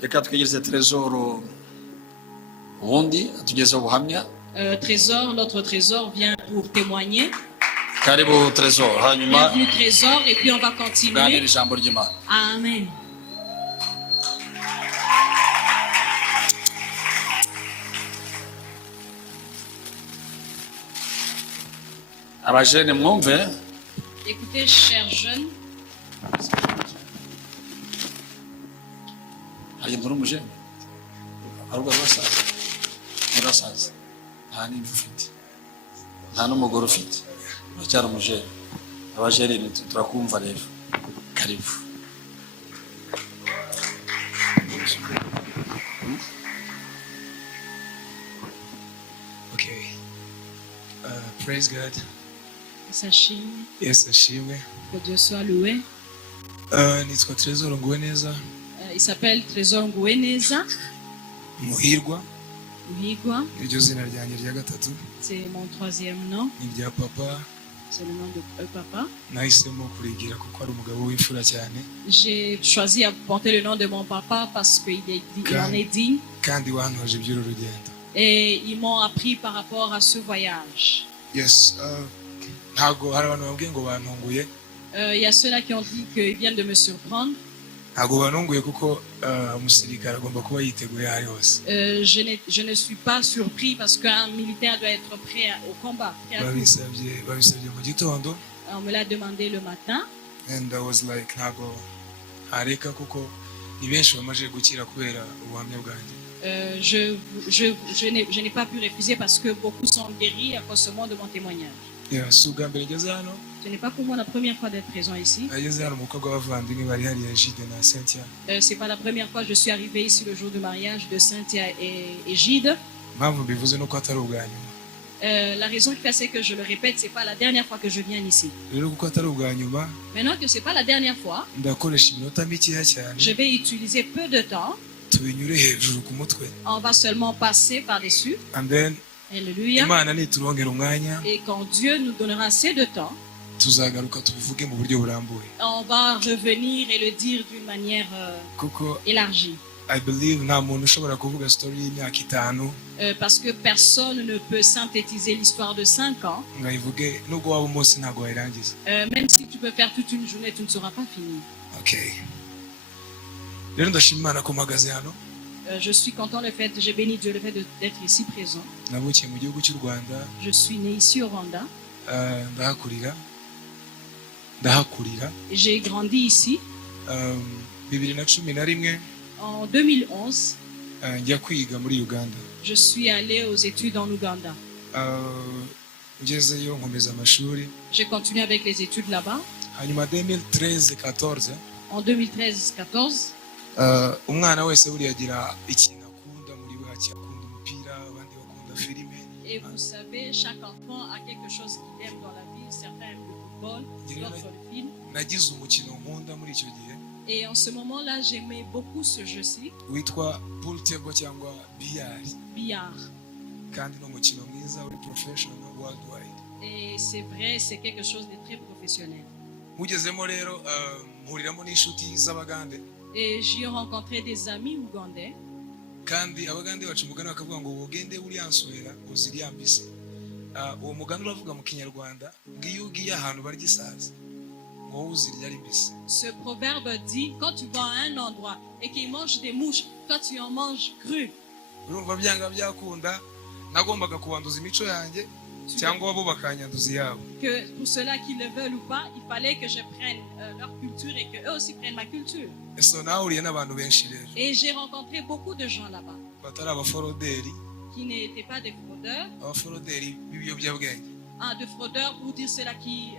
reka twigeze trésor ubundi atugezeho ubuhamya. Trésor, notre trésor vient pour témoigner. Karibu trésor, hanyuma Bienvenue trésor, et puis on va continuer. ganira ijambo ry'Imana. Amen. Abajene mwumve. Écoutez, chers jeunes. Hari muri umujene ahubwo murasaza nta n'imvi ufite nta n'umugore ufite uracyari umujene. Abajene turakumva rero, karibu. Okay. Praise God. Sachez Yes, ashimwe. que Dieu soit loué. Nitwa Trésor Nguweneza Il s'appelle Trésor Nguweneza Muhirwa. Muhigwa. Iryo zina ryanjye rya gatatu. C'est mon troisième nom. Ni rya papa. C'est le nom de papa. Nahisemo kurigira kuko ari umugabo w'imfura cyane. J'ai choisi à porter le nom de mon papa parce qu'il en est digne. Kandi wantoje iby'uru rugendo. Et ils m'ont appris par rapport à ce voyage. Yes. Ntago hari abantu bambwiye ngo bantunguye. Il y a ceux-là qui ont dit qu'ils viennent de me surprendre. Ntago bantunguye kuko umusirikare agomba kuba yiteguye ahari hose. Je ne suis pas surpris parce qu'un militaire doit être prêt au combat. Prêt à tout. Babisabye mu gitondo. On me l'a demandé le matin. And I was like ntago hareka kuko ni benshi bamaze gukira kubera ubuhamya bwanjye. Je n'ai pas pu refuser parce que beaucoup sont guéris à cause de mon témoignage. Si ubwa mbere ngeze hano. Ce n'est pas pour moi la première fois d'être présent ici. Ageze hano umukobwa w'abavandimwe bari hariya Gide na Cynthia. C'est pas la première fois que je suis arrivé ici le jour du mariage de Cynthia et Gide. Impamvu mbivuze nuko atari ubwa nyuma. La raison qui fait c'est que je le répète, c'est pas la dernière fois que je viens ici. Rero kuko atari ubwa nyuma. Maintenant que c'est pas la dernière fois, ndakoresha iminota mikeya cyane. je vais utiliser peu de temps. Tubinyure hejuru ku mutwe. On va seulement passer par-dessus. And then Alléluia. Imana niturongera umwanya. Et quand Dieu nous donnera assez de temps, tuzagaruka tubivuge mu buryo burambuye. on va revenir et le dire d'une manière élargie. I believe nta muntu ushobora kuvuga story y'imyaka 5 parce que personne ne peut synthétiser l'histoire de 5 ans. ngayivuge nubwo waba umunsi ntago wayirangiza. Même si tu peux faire toute une journée, tu ne sauras pas finir. Okay. Rero ndashima Imana ko mpagaze hano. Je suis content le fait, j'ai béni Dieu le fait d'être ici présent. Navukiye mu gihugu cy'u Rwanda. Je suis né ici au Rwanda. Ndahakurira. J'ai grandi ici. 2011. En 2011. Njya kwiga muri Uganda. Je suis allé aux études en Ouganda. Ngezeyo nkomeza amashuri. J'ai continué avec les études là-bas. Hanyuma 2013-14. En 2013-14. Umwana wese buri yagira ikintu akunda muri we, akunda umupira, abandi bakunda filime. Et vous savez, chaque enfant a quelque chose qu'il aime dans la vie. Certains aiment le football, d'autres le film. Nagize umukino nkunda muri icyo gihe. Et en ce moment-là, j'aimais beaucoup ce jeu-ci. Witwa pool table cyangwa billard. Billard. Kandi no mukino mwiza uri professional worldwide. Et c'est vrai, c'est quelque chose de très professionnel. Mugezemo rero mpuriramo n'inshuti z'Abagande. Et j'y ai rencontré des amis ougandais. Kandi Abagande bacu umugani bakavuga ngo ugende uriyanswera uziriyambise. Uwo mugani uravuga mu Kinyarwanda ngiyo ugiye ahantu barya isazi ngo uzirya ari mbisi. Ce proverbe dit quand tu vas à un endroit et qu'ils mangent des mouches, toi tu en manges cru. Urumva byanga byakunda nagombaga kubanduza imico yanjye cyangwa bo bakanyanduza yabo. Que pour ceux-là qui le veulent ou pas, il fallait que je prenne leur culture et que eux aussi prennent ma culture. So nahuriye n'abantu benshi rero. Et j'ai rencontré beaucoup de gens là-bas. Batari abaforoderi. Qui n'étaient pas des fraudeurs. Abaforoderi b'ibiyobyabwenge. De fraudeurs pour dire ceux-là qui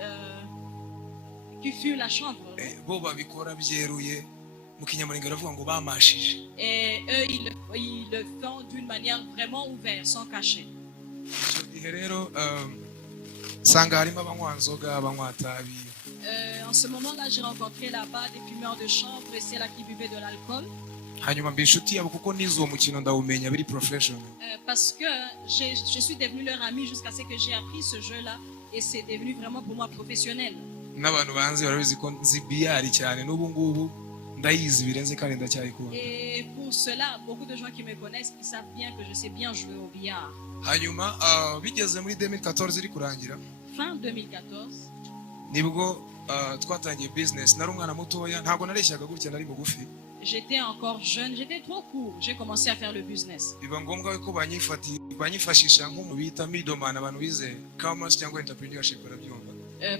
fument la chanvre. Bo babikora byeruye mu Kinyamurenge baravuga ngo bamashije. Et eux ils le font d'une manière vraiment ouverte, sans cacher. Icyo gihe rero sanga harimo abanywa nzoga, abanywa tabi. En ce moment-là, j'ai rencontré là-bas des fumeurs de chanvre et ceux-là qui buvaient de l'alcool. Hanyuma mbishuti yabo kuko nizo mukino ndawumenya biri professional. Parce que je suis devenu leur ami jusqu'à ce que j'ai appris ce jeu-là et c'est devenu vraiment pour moi professionnel. N'abantu banzi barabizi ko nzi biyari cyane n'ubu ngubu ndayizi birenze kandi ndacyayikunda. Et pour cela, beaucoup de gens qui me connaissent, ils savent bien que je sais bien jouer au billard. Hanyuma bigeze muri 2014 iri kurangira Fin 2014, nibwo twatangiye business. Nari umwana mutoya, ntabwo nareshyaga gutya, nari mugufi. j'étais encore jeune, j'étais trop court. J'ai commencé à faire le business. Biba ngombwa ko banyifashisha nk'umuntu bita middleman, abantu bize commerce cyangwa entrepreneurship barabyumva.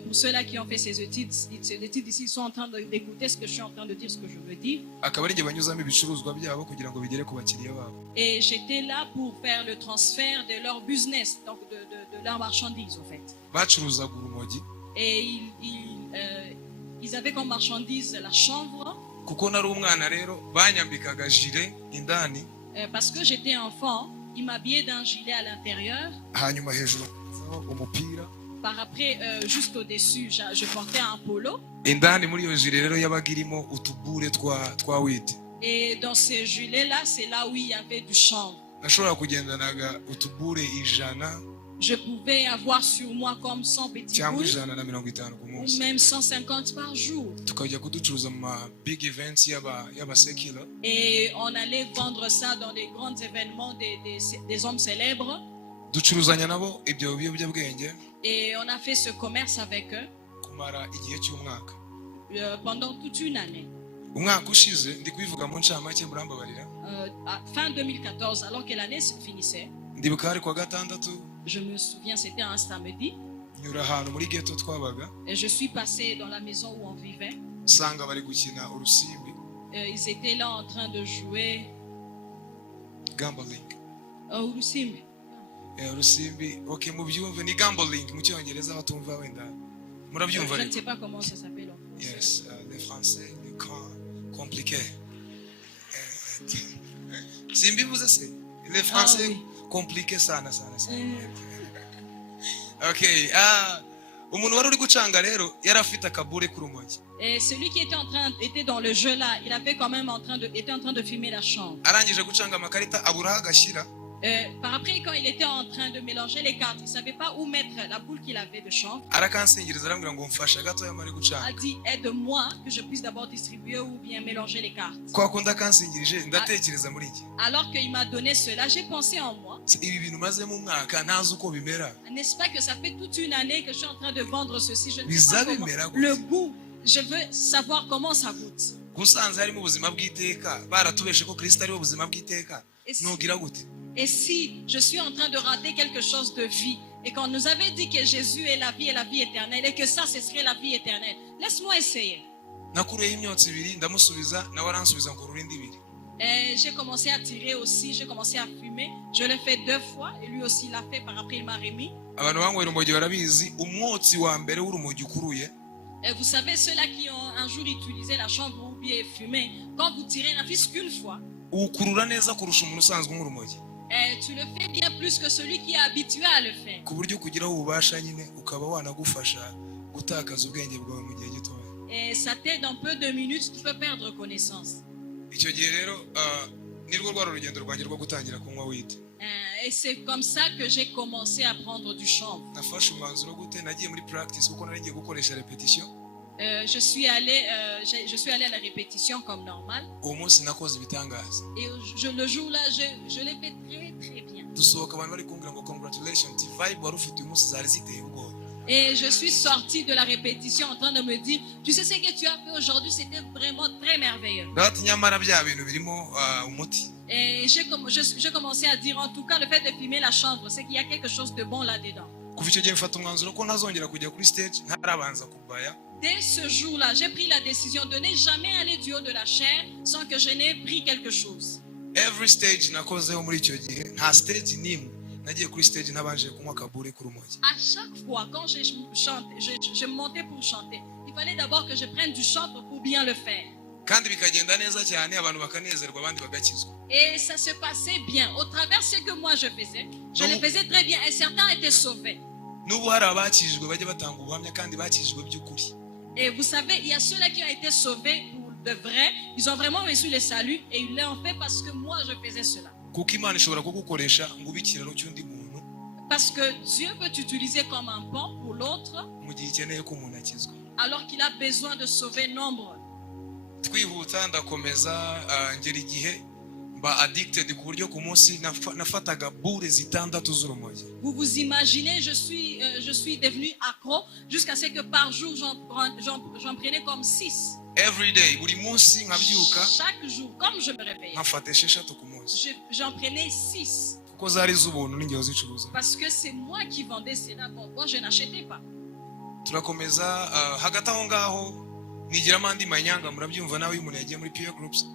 Pour ceux-là qui ont fait ces études ici, ils sont en train d'écouter ce que je suis en train de dire, ce que je veux dire. Akaba ari njye banyuzamo ibicuruzwa byabo kugira ngo bigere ku bakiriya babo. Et j'étais là pour faire le transfert de leur business, donc de leur marchandise, en fait. Bacuruzaga urumogi. Et ils avaient comme marchandise la chanvre. Kuko nari umwana rero banyambikaga gilet indani. Parce que j'étais enfant, ils m'habillaient d'un gilet à l'intérieur. Hanyuma hejuru umupira. Par après, juste au-dessus, je portais un polo. Indani muri iyo gilet rero yabaga irimo utubure twa wheat. Et dans ces gilets-là, c'est là où il y avait du chanvre. Nashobora kugendanaga utubure 100. Je pouvais avoir sur moi comme 100 petits cyangwa boules, 150 ku ou munsi. même 150 par jour. Tukajya kuducuruza mu big events yaba secular. Et on allait vendre ça dans des grands événements des hommes célèbres. Ducuruzanya nabo ibyo biyobyabwenge. Et on a fait ce commerce avec eux kumara igihe cy'umwaka. pendant toute une année. Umwaka ushize ndi kubivuga mu ncamake murambabarira. À fin 2014, alors que l'année se finissait, Ndibuka hari kwa gatandatu je me souviens, c'était un samedi, nyura ahantu muri ghetto twabaga. et je suis passé dans la maison où on vivait. Sanga bari gukina urusimbi. Ils étaient là en train de jouer Gambling. au Lusimbi. Urusimbi, okay, mubyumve ni gambling mu cyongereza batumva wenda. Murabyumva Je ne rero? sais pas comment ça s'appelle en français. Yes, les français, les camps compliqués. Simbivuze se? Les français oui. compliqués sana. Okay, umuntu wari uri gucanga rero yari afite akabure k'urumogi. Et celui qui était dans le jeu là, il avait quand même était en train de fumer la chambre. Arangije gucanga amakarita abura agashyira. Par après, quand il était en train de mélanger les cartes, il ne savait pas où mettre la boule qu'il avait de chanvre. Arakansingiriza arambwira ngo mfasha gato yamare Il gucanga. a dit, aide-moi que je puisse d'abord distribuer ou bien mélanger les cartes. Kwa kundi akansingirije ndatekereza muri iki. Alors qu'il m'a donné cela, j'ai pensé en moi. Ibi bintu maze mu mwaka ntazi uko bimera. N'est-ce pas que ça fait toute une année que je suis en train de vendre ceci? Je ne sais Biza pas comment. bimera gute. Le goût, je veux savoir comment ça goûte. Gusanze harimo ubuzima bw'iteka baratubeshe ko Kristo ari ubuzima bw'iteka. Et Nugira gute? Et si je suis en train de rater quelque chose de vie, et qu'on nous avait dit que Jésus est la vie et la vie éternelle, et que ça, ce serait la vie éternelle, laisse-moi essayer. Nakureho imyotsi ibiri ndamusubiza nawe aransubiza ngo urinde ibiri. Et j'ai commencé à tirer aussi, j'ai commencé à fumer. Je l'ai fait 2 fois, et lui aussi l'a fait, par après il m'a remis. Abantu banywera urumogi barabizi umwotsi wa mbere w'urumogi ukuruye. Et vous savez, ceux-là qui ont un jour utilisé la chambre ou bien fumé, quand vous tirez la vis qu'une fois, Ukurura neza kurusha umuntu usanzwe nk'urumogi. et tu le fais bien plus que celui qui est habitué à le faire. Ku buryo kugiraho ububasha nyine ukaba wanagufasha gutakaza ubwenge bwawe mu gihe gitoya. Et ça t'aide en peu de minutes, tu peux perdre connaissance. Icyo gihe rero nirwo rwari urugendo rwanjye rwo gutangira kunywa weed. Et c'est comme ça que j'ai commencé à prendre du chanvre. Nafashe umwanzuro gute nagiye muri practice kuko nari ngiye gukoresha repetition. Je suis allé à la répétition comme normal. Uwo munsi nakoze ibitangaza. Et le jour-là, je l'ai fait très très bien. Dusohoka abantu bari kumbwira ngo congratulations, vibe wari ufite uyu munsi zari ziteye ubwoba. Et je suis sortie de la répétition en train de me dire, tu sais ce que tu as fait aujourd'hui, c'était vraiment très merveilleux. Ndati nyamara bya bintu birimo umuti. Et j'ai commencé à dire, en tout cas, le fait de fumer la chambre, c'est qu'il y a quelque chose de bon là-dedans. Kuva icyo gihe mfata umwanzuro ko ntazongera kujya kuri stage ntarabanza kubaya. Dès ce jour-là, j'ai pris la décision de ne jamais aller du haut de la chair sans que je n'ai pris quelque chose. Every stage nakozeho muri icyo gihe nta stage nimwe nagiye kuri stage ntabanje kunywa kabure k'urumogi. À chaque fois, quand je montais pour chanter, il fallait d'abord que je prenne du chanvre pour bien le faire. Kandi bikagenda neza cyane abantu bakanezerwa abandi bagakizwa. Et ça se passait bien. Au travers de ce que moi je le faisais très bien et certains étaient sauvés. N'ubu hari abakijwe bajya batanga ubuhamya kandi bakijwe by'ukuri. Et vous savez, il y a ceux-là qui ont été sauvés pour de vrai. Ils ont vraiment reçu le salut et ils l'ont fait parce que moi je faisais cela. Kuko Imana ishobora kugukoresha ngo ubikiraro cy'undi muntu. Parce que Dieu peut t'utiliser comme un pont pour l'autre Mu gihe ikeneye ko umuntu akizwa. alors qu'il a besoin de sauver nombre. twihuta ndakomeza ngera igihe mba addicted ku buryo ku munsi nafataga boule zitandatu z'urumogi. Vous vous imaginez, je suis devenu accro jusqu'à ce que par jour j'en prenais comme 6. Every day, buri munsi nkabyuka Chaque jour, comme je me réveillais, nkafata esheshatu ku munsi j'en prenais 6. kuko zari z'ubuntu n'ingihe uzicuruza. Parce que c'est moi qui vendais cela. Bon, moi, je n'achetais pas. Turakomeza hagati aho ngaho nigiramo andi manyanga, murabyumva nawe iyo umuntu yagiye muri peer groups.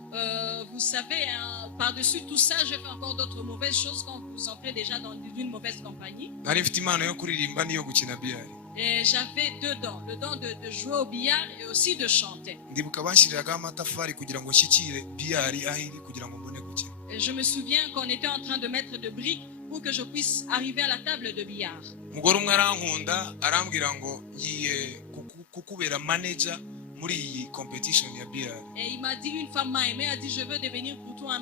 Vous savez, hein, par-dessus tout ça, je fais encore d'autres mauvaises choses quand vous entrez déjà dans une mauvaise compagnie. Nari mfite impano yo kuririmba n'iyo gukina biyari. Et j'avais deux dons, le don de jouer au billard et aussi de chanter. Ndibuka banshyiriraga amatafari kugira ngo nshyikire biyari aho iri kugira ngo mbone gukina. Et je me souviens qu'on était en train de mettre de briques pour que je puisse arriver à la table de billard. Umugore umwe arankunda arambwira ngo ngiye kukubera manager muri iyi competition ya biyari. Et il m'a dit, une femme m'a aimé, a dit je veux devenir pour toi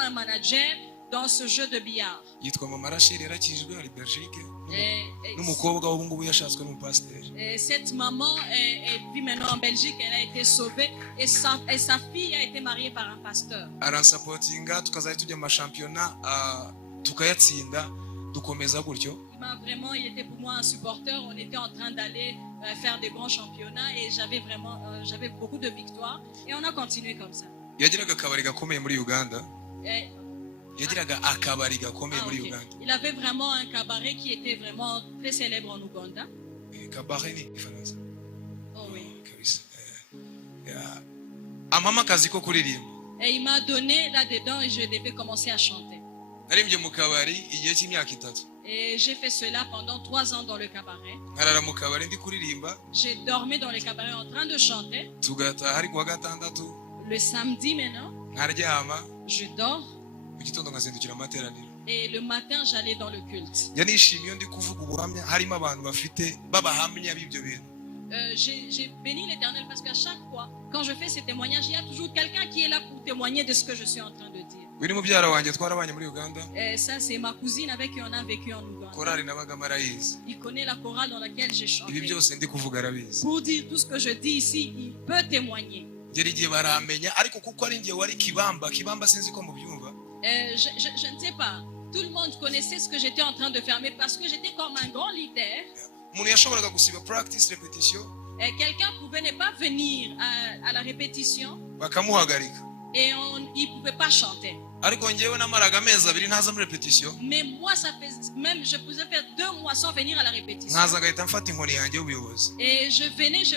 un manager dans ce jeu de billard. Yitwa Mama Rachel, yarakijwe ari Belgique. N'umukobwa w'ubu ngubu yashatswe n'umupasiteri. Et cette maman vit maintenant en Belgique, elle a été sauvée et sa fille a été mariée par un pasteur. Aransapotinga tukazaye tujya mu championnat tukayatsinda dukomeza gutyo. Il était pour moi un supporter. On était en train d'aller faire des grands championnats et j'avais beaucoup de victoires et on a continué comme ça. Yagiraga akabari gakomeye muri Uganda. Yagiraga akabari gakomeye muri Uganda. Il avait vraiment un cabaret qui était vraiment très célèbre en Ouganda. Cabaret ni Ifaransa. Oh oui. Kabisa. Amama kazi ko kuririmba. Et il m'a donné là-dedans et je devais commencer à chanter. Narimbye mu kabari igihe cy'imyaka 3. Et j'ai fait cela pendant 3 ans dans le cabaret. Nkarara mu kabari ndi kuririmba. J'ai dormi dans le cabaret en train de chanter. Tugata hari kuwa gatandatu. Le samedi maintenant, nkaryama. Je dors. Mu gitondo nkazindukira amateraniro. Et le matin, j'allais dans le culte. Yanishimiye iyo ndi kuvuga ubuhamya harimo abantu bafite babahamya b'ibyo bintu. J'ai béni l'Éternel parce qu'à chaque fois, quand je fais ces témoignages, il y a toujours quelqu'un qui est là pour témoigner de ce que je suis en train de dire. Uyu ni mubyara wanjye twarabanye muri Uganda. Et ça, c'est ma cousine avec qui on a vécu en Ouganda. Korali nabaga marayizi. Il connaît la chorale dans laquelle j'ai chanté. Ibi byose ndi kuvuga arabizi. Pour dire tout ce que je dis ici, il peut témoigner. Ngeri igihe baramenya ariko kuko ari ngiye wari kibamba sinzi ko mubyumva. Je ne sais pas. Tout le monde connaissait ce que j'étais en train de faire, mais parce que j'étais comme un grand leader. Umuntu yashoboraga gusiba practice repetition. Quelqu'un pouvait ne pas venir à la répétition. Bakamuhagarika. Et il ne pouvait pas chanter. Ariko ngewe namaraga amezi 2 ntaza muri repetition. Mais moi, ça fait même je pouvais faire 2 mois sans venir à la répétition. Nkaza ngahita mfata inkoni yanjye y'ubuyobozi. Et je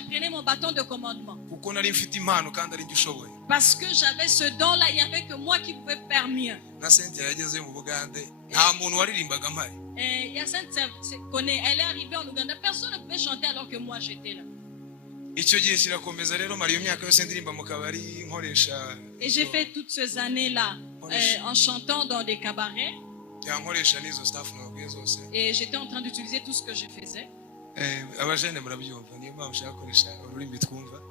prenais mon bâton de commandement. Kuko nari mfite impano kandi ari njye ushoboye. Parce que j'avais ce don-là, il n'y avait que moi qui pouvais faire mieux. Na Cynthia yageze mu Bugande, nta muntu waririmbaga mpari. Et Cynthia connaît, elle est arrivée en Ouganda, personne ne pouvait chanter alors que moi j'étais là. Icyo gihe kirakomeza rero mari yo myaka yose ndirimba mu kabari nkoresha. Et j'ai fait toutes ces années-là en chantant dans des cabarets. Yankoresha nizo staff n'abwiye zose. Et j'étais en train d'utiliser tout ce que je faisais. Abajene murabyumva niyo mpamvu ushaka gukoresha ururimi twumva.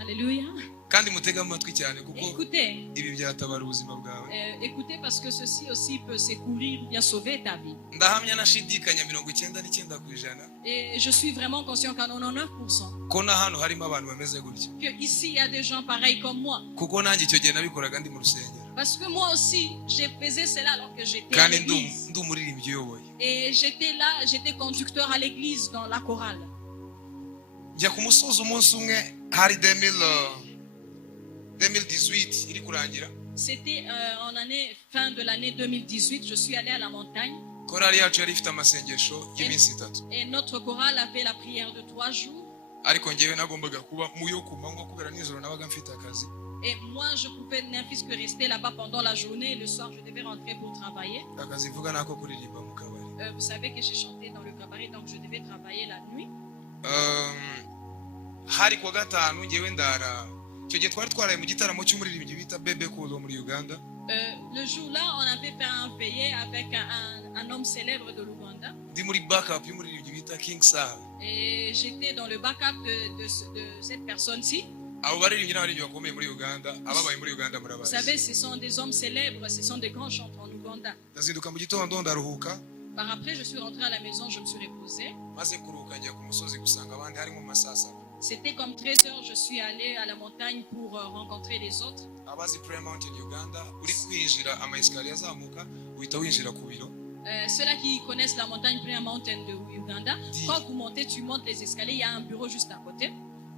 Alléluia. Kandi mutega amatwi cyane kuko écoutez, ibi byatabara ubuzima bwawe. Écoutez parce que ceci aussi peut secourir, bien sauver ta vie. Ndahamya nashidikanya 99% Et je suis vraiment conscient qu'à 99%. ko na hano harimo abantu bameze gutya. Que ici il y a des gens pareils comme moi. Kuko nanjye icyo gihe nabikoraga ndi mu rusengero. Parce que moi aussi, je faisais cela alors que j'étais à Kandi l'église. ndi umuririmbyi uyoboye. Et j'étais là, j'étais conducteur à l'église dans la chorale. Njya ku musozi umunsi umwe hari 2018 iri kurangira. C'était fin de l'année 2018, je suis allé à la montagne. Korali yacu yari ifite amasengesho y'iminsi 3. Et notre chorale avait la prière de 3 jours. Ariko ngewe nagombaga kuba mu yo kumanywa kubera nijoro nabaga mfite akazi. Et moi, je pouvais n'importe que rester là-bas pendant la journée et le soir, je devais rentrer pour travailler. Akazi vuga nako kuririmba mu kabari. Vous savez que j'ai chanté dans le cabaret, donc je devais travailler la nuit. Hari kwa gatanu ngewe ndara. Icyo gihe twari twaraye mu gitaramo cy'umuririmbyi bita Bebe Cool muri Uganda. Le jour-là, on avait fait un veillée avec un homme célèbre de l'Ouganda. Ndi muri backup y'umuririmbyi bita King Sah. Et j'étais dans le backup de cette personne-ci. Abo baririmbyi n'abaririmbyi bakomeye muri Uganda, ababaye muri Uganda murabazi. Vous savez, ce sont des hommes célèbres, ce sont des grands chanteurs en Ouganda. Ndazinduka mu gitondo ndaruhuka. Par après, je suis rentré à la maison, je me suis reposé. Maze kuruhuka njya ku musozi gusanga abandi harimo masasa. C'était comme 13 heures, je suis allée à la montagne pour rencontrer les autres. abazi Prayer Mountain Uganda uri kwinjira ama escalier azamuka uhita winjira ku biro. Ceux-là qui connaissent la montagne Prayer Mountain de Uganda, quand vous montez, tu montes les escaliers, il y a un bureau juste à côté.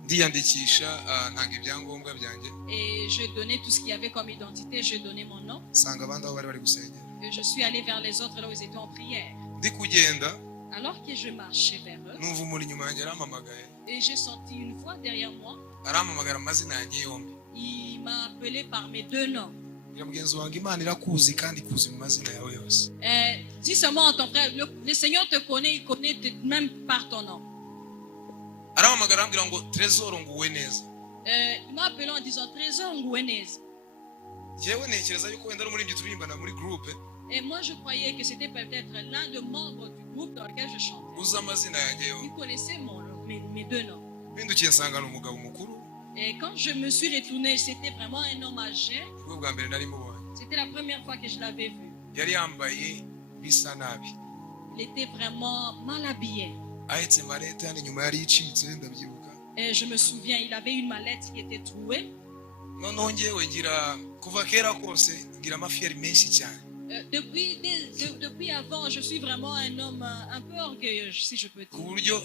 Ndiyandikisha ntanga ibyangombwa byanjye. Et je donnais tout ce qu'il y avait comme identité, je donnais mon nom. Sanga abandi aho bari bari gusengera. Et je suis allée vers les autres là où ils étaient en prière. Ndi kugenda Alors que je marchais vers eux, numva umuntu inyuma yanjye arampamagaye. et j'ai senti une voix derrière moi. Arampamagara amazina yanjye yombi. Il m'a appelé par mes deux noms. Ngira mugenzi wanjye Imana irakuzi kandi ikuzi mu mazina yawe yose. Dis seulement à ton frère, le Seigneur te connaît, il connaît même par ton nom. Arampamagara arambwira ngo Trésor nguwe neza. Il m'a appelé en disant Trésor Ngouenez. Jewe ntekereza yuko wenda ari umuririmbyi turirimbana muri groupe. Et moi je croyais que c'était peut-être l'un des membres du groupe dans lequel je chantais. Uzi amazina yanjye yombi. Il connaissait mes deux noms. Bindukiye nsanga ni umugabo mukuru. Et quand je me suis retournée, c'était vraiment un homme âgé. Ubwo bwa mbere nari mubonye. C'était la première fois que je l'avais vu. Yari yambaye bisa nabi. Il était vraiment mal habillé. Ahetse marete hano inyuma yari icitse ndabyibuka. Et je me souviens, il avait une mallette qui était trouée. Noneho njyewe ngira kuva kera kose ngira amafiyeri menshi cyane. Depuis avant, je suis vraiment un homme un peu orgueilleux, si je peux Ku dire. buryo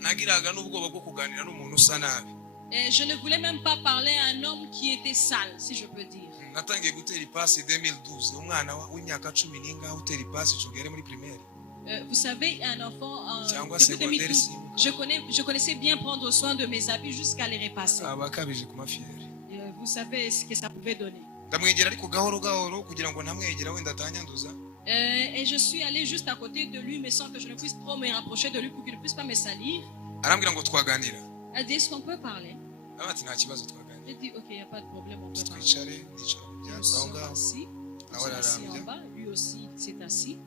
nagiraga n'ubwoba bwo kuganira n'umuntu usa nabi. Et je ne voulais même pas parler à un homme qui était sale, si je peux dire. Natangiye gutera ipasi 2012 umwana w'imyaka 10 n'ingaho utera ipasi cogere muri primaire. Vous savez, un enfant, Cyangwa depuis secondaire 2012, simba. je connaissais bien prendre soin de mes habits jusqu'à les repasser. Abakabije ku mafiyeri. Vous savez ce que ça pouvait donner. Ndamwegera ariko gahoro gahoro kugira ngo ntamwegera wenda atanyanduza. Et je suis allée juste à côté de lui, mais sans que je ne puisse trop me rapprocher de lui pour qu'il ne puisse pas me salir. Arambwira ngo twaganira. Elle dit, est-ce qu'on peut parler? Abati nta kibazo twaganira. J'ai dit, ok, il n'y a pas de problème, on peut parler. Twicare ndicara mu Nous byatsi aho sommes ngaho. assis. Nous sommes assis en bas. Lui aussi s'est assis.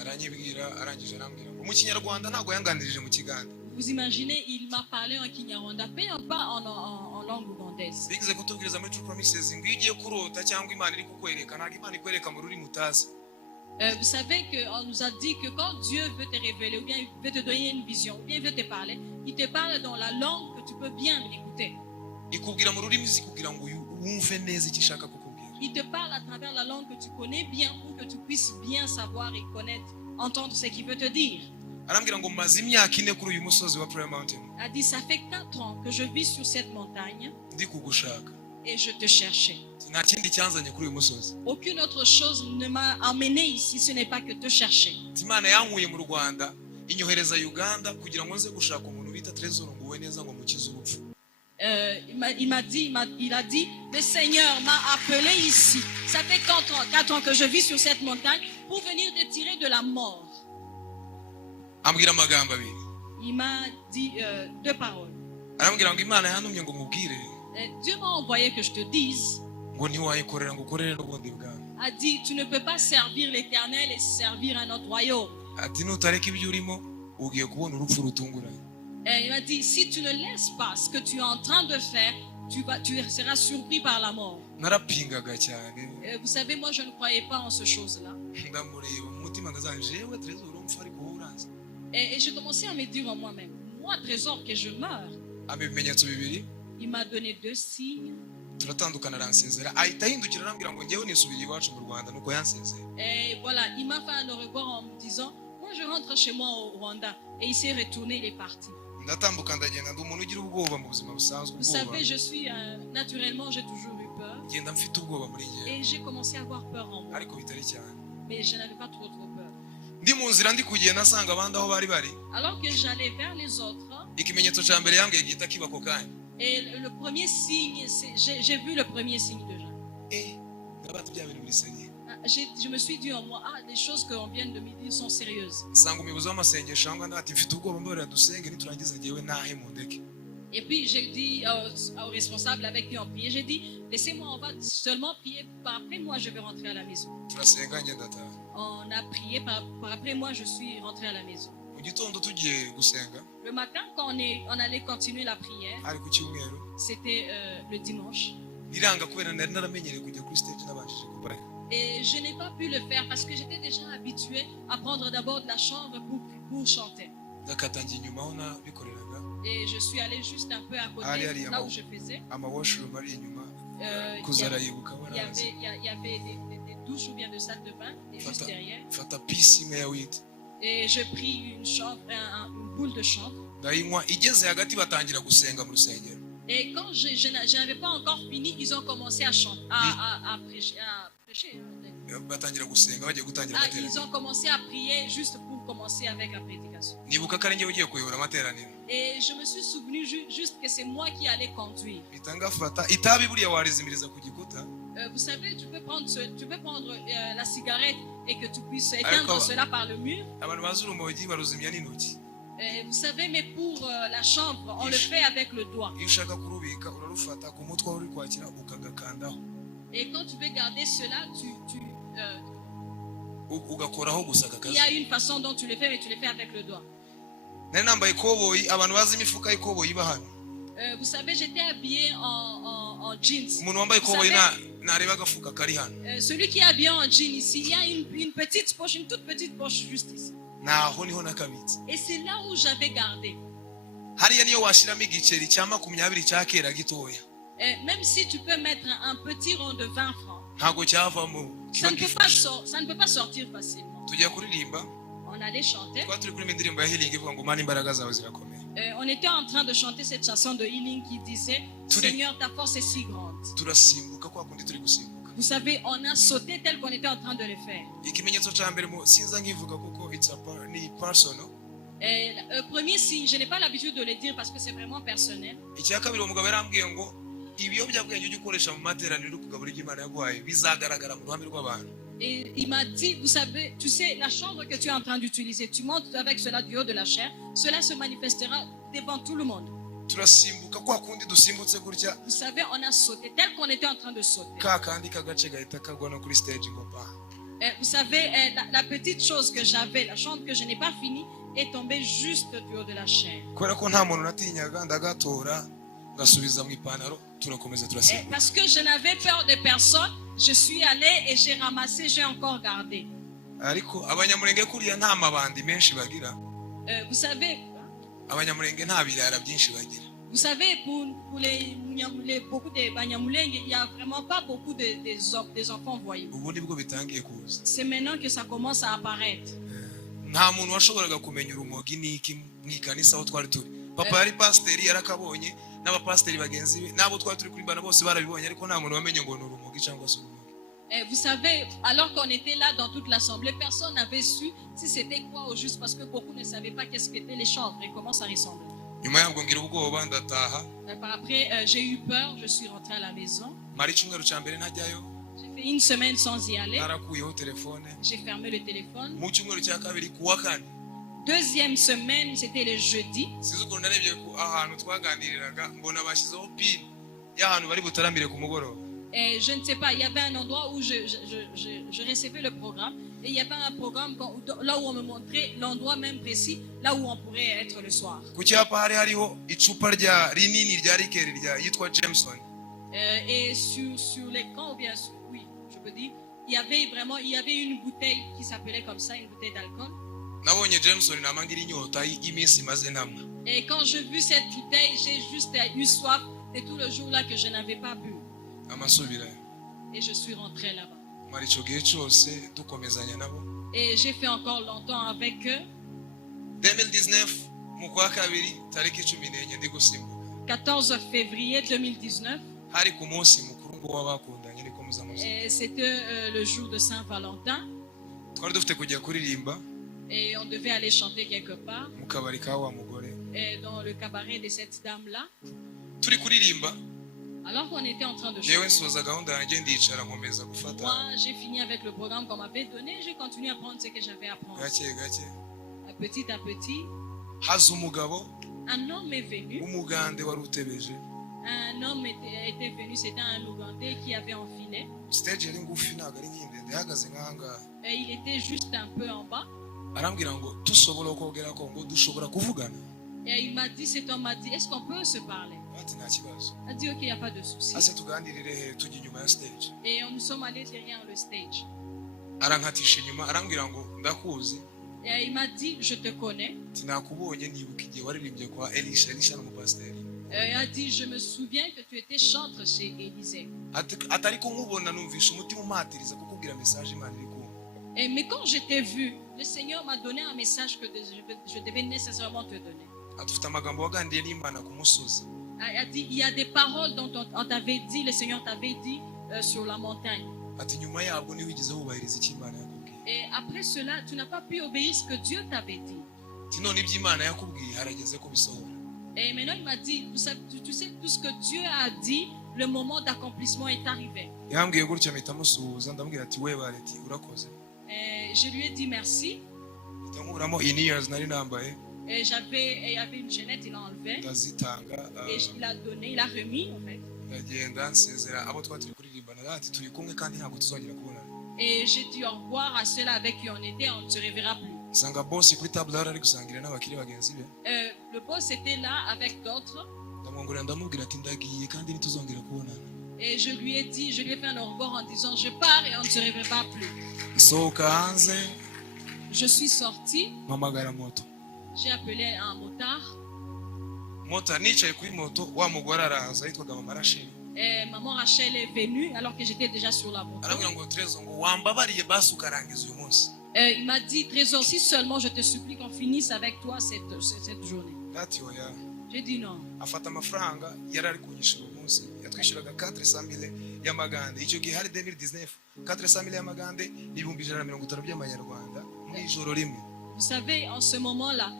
Aranyibwira arangije arambwira ngo mu kinyarwanda ntago yanganirije mu kiganda. Vous imaginez, il m'a parlé en Kinyarwanda, pas en langue ougandaise. Bigize kutubwiriza muri True Promises ngo iyo ugiye kurota cyangwa Imana iri kukwereka ntago Imana ikwereka mu rurimi utazi. Vous savez qu'on nous a dit que quand Dieu veut te révéler, ou bien il veut te donner une vision, ou bien il veut te parler, il te parle dans la langue que tu peux bien l'écouter. Ikubwira mu rurimi zikugira ngo wumve neza icyo ishaka kukubwira. Il te parle à travers la langue que tu connais bien pour que tu puisses bien savoir et connaître, entendre ce qu'il veut te dire. Arambwira ngo maze imyaka 4 kuri uyu musozi wa Prayer Mountain. A dit, ça fait 4 ans que je vis sur cette montagne Ndi kugushaka. et je te cherchais. Nta kindi cyanzanye kuri uyu musozi. Aucune autre chose ne m'a emmené ici, ce n'est pas que te chercher. Imana yankuye mu Rwanda inyohereza Uganda kugira ngo nze gushaka umuntu bita Trésor nguwe neza ngo mukize urupfu. Il a dit, le Seigneur m'a appelé ici. Ça fait 4 ans que je vis sur cette montagne pour venir te tirer de la mort. Ambwira amagambo abiri. Il m'a dit 2 paroles. Arambwira ngo Imana yantumye ngo mubwire Dieu m'a envoyé que je te dise, ngo ntiwayikorera ngo ukorere n'ubundi bwawe. a dit, tu ne peux pas servir l'Éternel et servir un autre royaume. Ati nutareka ibyo urimo ugiye kubona urupfu rutunguranye. Et il m'a dit, si tu ne laisses pas ce que tu es en train de faire, tu seras surpris par la mort. Narapingaga cyane. Vous savez, moi, je ne croyais pas en ce chose-là. Ndamureba mu mutima ngazanje jewe Trésor umfa ariko uranze. Et je commençais à me dire en moi-même, moi, Trésor, que je meurs. Ibimenyetso bibiri. Il m'a donné 2 signes. Turatandukana aransezera ahita ahindukira arambwira ngo ngewe nisubiriye iwacu mu Rwanda nuko yansezera. Et voilà, il m'a fait un au revoir en me disant, moi, je rentre chez moi au Rwanda. Et il s'est retourné, il est parti. Ndatambuka ndagenda ndi umuntu ugira ubwoba mu buzima busanzwe. Vous savez, je suis naturellement, j'ai toujours eu peur. Ngenda mfite ubwoba muri njye. Et j'ai commencé à avoir peur en moi. Ariko bitari cyane. Mais je n'avais pas trop peur. Ndi mu nzira ndi kugenda asanga abandi aho bari bari. Alors que j'allais vers les autres, Ikimenyetso cya mbere yambwiye gihita kiba ako kanya. et le premier signe, j'ai vu le premier signe déjà. Ndabatu bya bintu biri seriye. Je me suis dit en moi, les choses qu'on vient de me dire sont sérieuses. Sanga umuyobozi w'amasengesho ngo ndati mfite ubwoba mbabarira dusenge niturangiza ngewe nahe mu ndeke. Et puis j'ai dit aux responsables avec qui on priait, j'ai dit, laissez-moi, on va seulement prier, par après moi je vais rentrer à la maison. Turasenga ngenda taha. On a prié, par après moi je suis rentré à la maison. Mu gitondo tugiye gusenga. Le matin quand on allait continuer la prière, Ari ku cyumweru. c'était le dimanche. Iranga kubera nari naramenyereye kujya kuri stage nabanjije kubaye. Et je n'ai pas pu le faire parce que j'étais déjà habitué à prendre d'abord de la chambre pour chanter. Ndakatangiye inyuma aho nabikoreraga. Et je suis allée juste un peu à côté, là où je faisais. Il y avait des douches ou bien de salles de bain, et juste derrière. Et je pris une chambre, une boule de chambre. Et quand je n'avais pas encore fini, ils ont commencé à chanter, à prêcher. Ils ont commencé à prier juste pour commencer avec la prédication. Et je me suis souvenu juste que c'est moi qui allais conduire. Vous savez, tu peux prendre la cigarette et que tu puisses éteindre cela par le mur. Vous savez, mais pour la chambre, on le fait avec le doigt. Et quand tu veux garder cela, il y a une façon dont tu le fais, mais tu le fais avec le doigt. Vous savez, j'étais habillé en jeans. Celui qui est habillé en jeans ici, il y a une petite poche, une toute petite poche juste ici. Et c'est là où j'avais gardé. Même si tu peux mettre un petit rond de 20 francs, ça ne peut pas sortir facilement. On allait chanter. On était en train de chanter cette chanson de healing qui disait Seigneur, ta force est si grande. Vous savez, on a sauté tel qu'on était en train de le faire. Premier signe, je n'ai pas l'habitude de le dire parce que c'est vraiment personnel. Et il m'a dit, vous savez, tu sais, la chambre que tu es en train d'utiliser, tu montes avec cela du haut de la chair, cela se manifestera devant tout le monde. Vous savez, on a sauté tel qu'on était en train de sauter. Vous savez, la petite chose que j'avais, la chambre que je n'ai pas finie, est tombée juste du haut de la chair. Parce que je n'avais peur de personne, je suis allé et j'ai ramassé, j'ai encore gardé. Vous savez, pour beaucoup de Banyamulenge, il n'y a vraiment pas beaucoup des enfants voyous. C'est maintenant que ça commence à apparaître. Papa yari pasiteri yarakabonye n'abapasiteri bagenzi be nabo twari turi kurimbana bose barabibonye ariko nta muntu wamenye ngo ni urumogi cyangwa se urumogi. Vous savez, alors qu'on était là dans toute l'assemblée, personne n'avait su si c'était quoi au juste parce que beaucoup ne savaient pas qu'est-ce qu'étaient les chanvres et comment ça ressemblait. Nyuma yabwo ngira ubwoba ndataha. Après, j'ai eu peur, je suis rentré à la maison. Mari cyumweru cya mbere ntajyayo. J'ai fait une semaine sans y aller. Narakuyeho telefone. J'ai fermé le téléphone. Mu cyumweru cya kabiri kuwa kane. Deuxième semaine, c'était le jeudi. Et je ne sais pas, il y avait un endroit où je recevais le programme et il y avait un programme là où on me montrait l'endroit même précis, là où on pourrait être le soir. Et sur l'écran, ou bien oui, je peux dire, il y avait une bouteille qui s'appelait comme ça, une bouteille d'alcool. Et quand j'ai vu cette bouteille, j'ai juste eu soif. C'est tout le jour là que je n'avais pas bu. Et je suis rentré là-bas. Et j'ai fait encore longtemps avec eux. 14 février 2019. Et c'était le jour de Saint-Valentin. Et on devait aller chanter quelque part. Et dans le cabaret de cette dame-là. Alors qu'on était en train de chanter. Moi, j'ai fini avec le programme qu'on m'avait donné. J'ai continué à prendre ce que j'avais à prendre. Petit à petit, un homme est venu. Un homme était venu, c'était un Ougandais qui avait enfilé. Et il était juste un peu en bas. Et il m'a dit, cet homme m'a dit, est-ce qu'on peut se parler? Il a dit, ok, il n'y a pas de souci. Et nous sommes allés derrière le stage. Et il m'a dit, je te connais. tinakubonye nibuka igihe waririmbye kwa Elisha n'umupasiteri. Il a dit, je me souviens que tu étais chantre chez Élisée. Atariko nkubona numvisha umutima umatiriza kukubwira message Imana iri kumva. Mais quand je t'ai vu, le Seigneur m'a donné un message que je devais nécessairement te donner. Atufite amagambo wagandiye n'Imana ku musozi. Il a dit, il y a des paroles dont on t'avait dit, le Seigneur t'avait dit sur la montagne. Ati nyuma yabwo niwigeze wubahiriza icyo Imana yakubwiye. Et après cela, tu n'as pas pu obéir ce que Dieu t'avait dit. Ati none ibyo Imana yakubwiye harageze ko bisohora. Et maintenant il m'a dit, tu sais tout ce que Dieu a dit, le moment d'accomplissement est arrivé. Yambwiye gutyo mpita musuhuza ndamubwira ati we bareti urakoze. Je lui ai dit merci. Nkuramo in-ears nari nambaye. Et il y avait une chaînette, il l'a enlevé. Ndazitanga. Et il a donné, il a remis en fait. Ndagenda nsezera abo twaturi kuririmbana ati turi kumwe kandi ntabwo tuzongera kubonana. Et j'ai dit au revoir à ceux-là avec qui on était, on ne se reverra plus. Sanga boss kuri table ari gusangira n'abakiri bagenzi be. Le boss était là avec d'autres. Ndamwongorera ndamubwira ati ndagiye kandi ntituzongera kubonana. Et je lui ai dit, je lui ai fait un au revoir en disant je pars et on ne se reverra plus. Sohoka hanze. Je suis sorti. Mpamagara moto. J'ai appelé un motard. Moto nicaye kuri moto wa mugore araza yitwaga Mama Rachel. Et maman Rachel est venue alors que j'étais déjà sur la moto. Arambwira ngo Trésor ngo wambabariye basi ukarangiza uyu munsi. Il m'a dit, Trésor, si seulement je te supplie qu'on finisse avec toi cette journée. J'ai dit non. Afata amafaranga yari ari kunyishura umunsi yatwishyuraga 400,000 y'amagande. Icyo gihe hari 2019 400,000 y'amagande n'ibihumbi 150 by'amanyarwanda mu ijoro rimwe. Vous savez, en ce moment-là,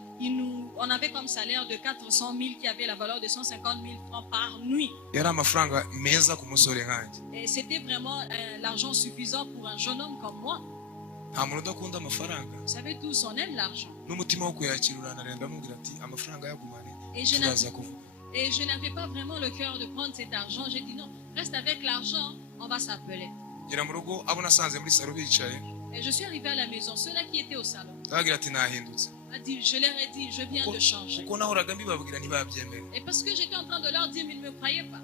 on avait comme salaire de 400,000 qui avait la valeur de 150,000 francs par nuit. Yari amafaranga meza ku musore nkanjye. Et c'était vraiment l'argent suffisant pour un jeune homme comme moi. Vous savez tous, on aime l'argent. Et je n'avais pas vraiment le cœur de prendre cet argent. J'ai dit non, reste avec l'argent, on va s'appeler. Et je suis arrivé à la maison, ceux-là qui étaient au salon. Je leur ai dit, je viens de changer. Et parce que j'étais en train de leur dire, mais ils ne me croyaient pas.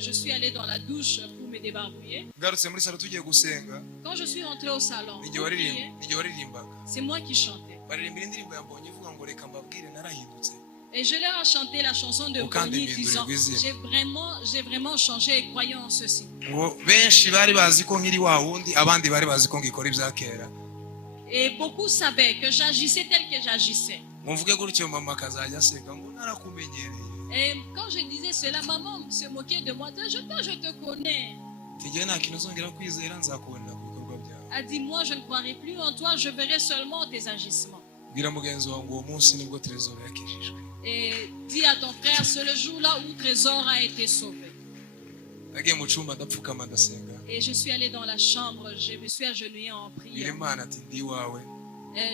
Je suis allé dans la douche pour me débarbouiller. Quand je suis rentré au salon, c'est moi qui chantais. Et je leur ai chanté la chanson de Bonnie disant, j'ai vraiment changé et croyant en ceci. Et beaucoup savaient que j'agissais tel que j'agissais. Et quand je disais cela, maman se moquait de moi. Je te connais. Elle dit, moi je ne croirai plus en toi, je verrai seulement tes agissements. Et dis à ton frère, c'est le jour-là où Trésor a été sauvé. Et je suis allé dans la chambre, je me suis agenouillé en prière.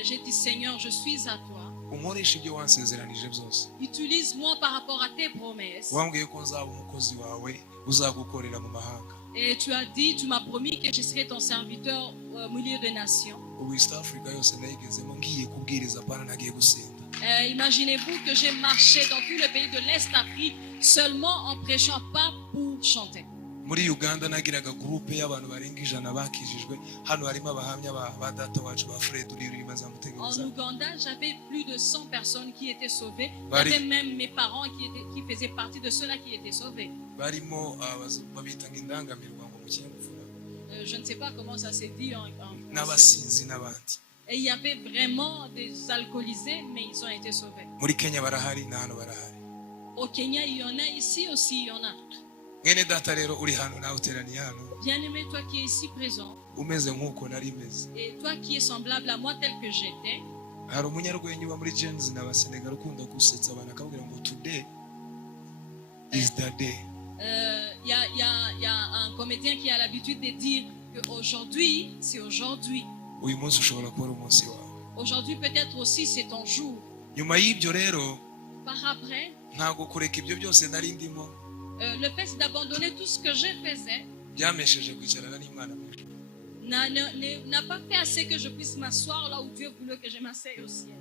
J'ai dit, Seigneur, je suis à toi. Utilise-moi par rapport à tes promesses. Et tu as dit, tu m'as promis que je serai ton serviteur au milieu des nations. Imaginez-vous que j'ai marché dans tout le pays de l'Est-Afrique seulement en prêchant, pas pour chanter. En Ouganda, j'avais plus de 100 personnes qui étaient sauvées. J'avais même mes parents qui faisaient partie de ceux-là qui étaient sauvés. Je ne sais pas comment ça s'est dit en français. Et il y avait vraiment des alcoolisés, mais ils ont été sauvés. Au Kenya, il y en a, ici aussi il y en a. Bien-aimé, toi qui es ici présent, et toi qui es semblable à moi tel que j'étais, il y a un comédien qui a l'habitude de dire qu'aujourd'hui, c'est aujourd'hui. Aujourd'hui, peut-être aussi, c'est ton jour. Par après, le fait d'abandonner tout ce que je faisais n'a pas fait assez que je puisse m'asseoir là où Dieu voulait que je m'asseye au ciel.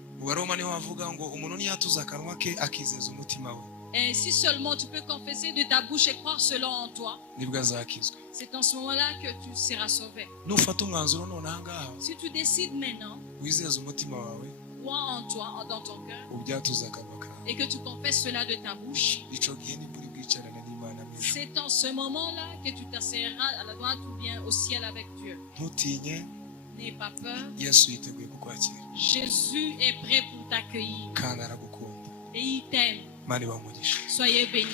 Et si seulement tu peux confesser de ta bouche et croire cela en toi, nibwo azakizwa. c'est en ce moment-là que tu seras sauvé. Nufata umwanzuro none aha ngaha Si tu décides maintenant, wizeza umutima wawe crois en toi, dans ton cœur, ubyatuza akanwa kawe, et que tu confesses cela de ta bouche, ico gihe nibwo uri bwicarane n'Imana mu ijuru. c'est en ce moment-là que tu t'asseoiras à la droite ou bien au ciel avec Dieu. Ntutinye, N'aie pas peur. Yesu yiteguye kukwakira Jésus est prêt pour t'accueillir kandi aragukunda. et il t'aime. Imana ibahe umugisha. Soyez bénis.